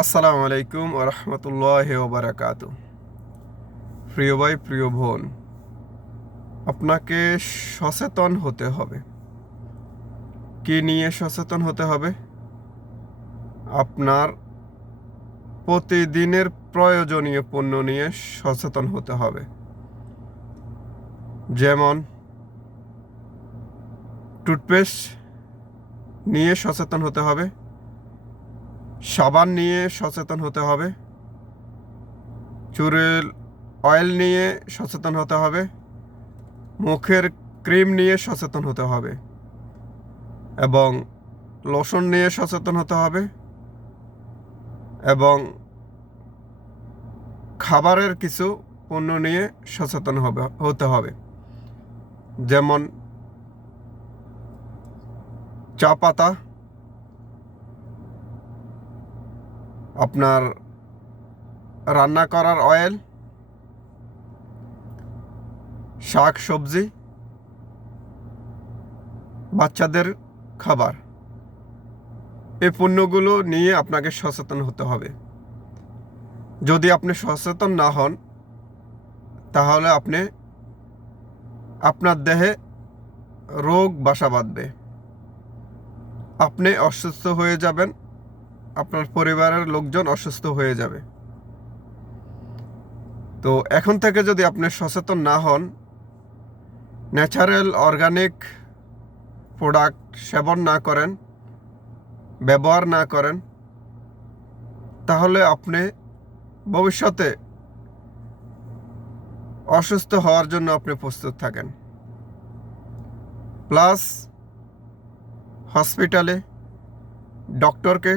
আসসালামু আলাইকুম রহমতুল্লাহ ওবরাকাতু। প্রিয় ভাই, প্রিয় বোন, আপনাকে সচেতন হতে হবে। কি নিয়ে সচেতন হতে হবে? আপনার প্রতিদিনের প্রয়োজনীয় পণ্য নিয়ে সচেতন হতে হবে। যেমন টুথপেস্ট নিয়ে সচেতন হতে হবে, সাবান নিয়ে সচেতন হতে হবে, চুলের অয়েল নিয়ে সচেতন হতে হবে, মুখের ক্রিম নিয়ে সচেতন হতে হবে এবং লোশন নিয়ে সচেতন হতে হবে এবং খাবারের কিছু পণ্য নিয়ে সচেতন হতে হবে। যেমন চা পাতা, আপনার রান্না করার অয়েল, শাক সবজি, বাচ্চাদের খাবার, এই পণ্যগুলো নিয়ে আপনাকে সচেতন হতে হবে। যদি আপনি সচেতন না হন, তাহলে আপনার দেহে রোগ বাসা বাঁধবে, আপনি অসুস্থ হয়ে যাবেন, আপনার পরিবারের লোকজন অসুস্থ হয়ে যাবে। তো এখন থেকে যদি আপনি সচেতন না হন, ন্যাচারাল অর্গানিক প্রোডাক্ট সেবন না করেন, ব্যবহার না করেন, তাহলে আপনি ভবিষ্যতে অসুস্থ হওয়ার জন্য আপনি প্রস্তুত থাকেন। প্লাস হসপিটালে ডক্টরকে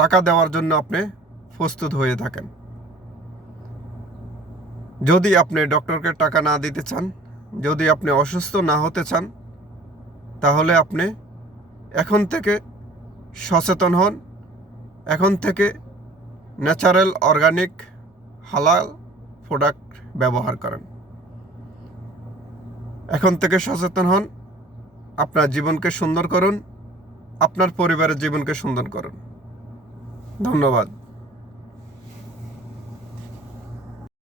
টাকা দেওয়ার জন্য আপনি প্রস্তুত হয়ে থাকেন। যদি আপনি ডক্টরকে টাকা না দিতে চান, যদি আপনি অসুস্থ না হতে চান, তাহলে আপনি এখন থেকে সচেতন হন। এখন থেকে ন্যাচারাল অর্গানিক হালাল প্রোডাক্ট ব্যবহার করেন। এখন থেকে সচেতন হন, আপনার জীবনকে সুন্দর করুন, আপনার পরিবারের জীবনকে সুন্দর করুন। ধন্যবাদ।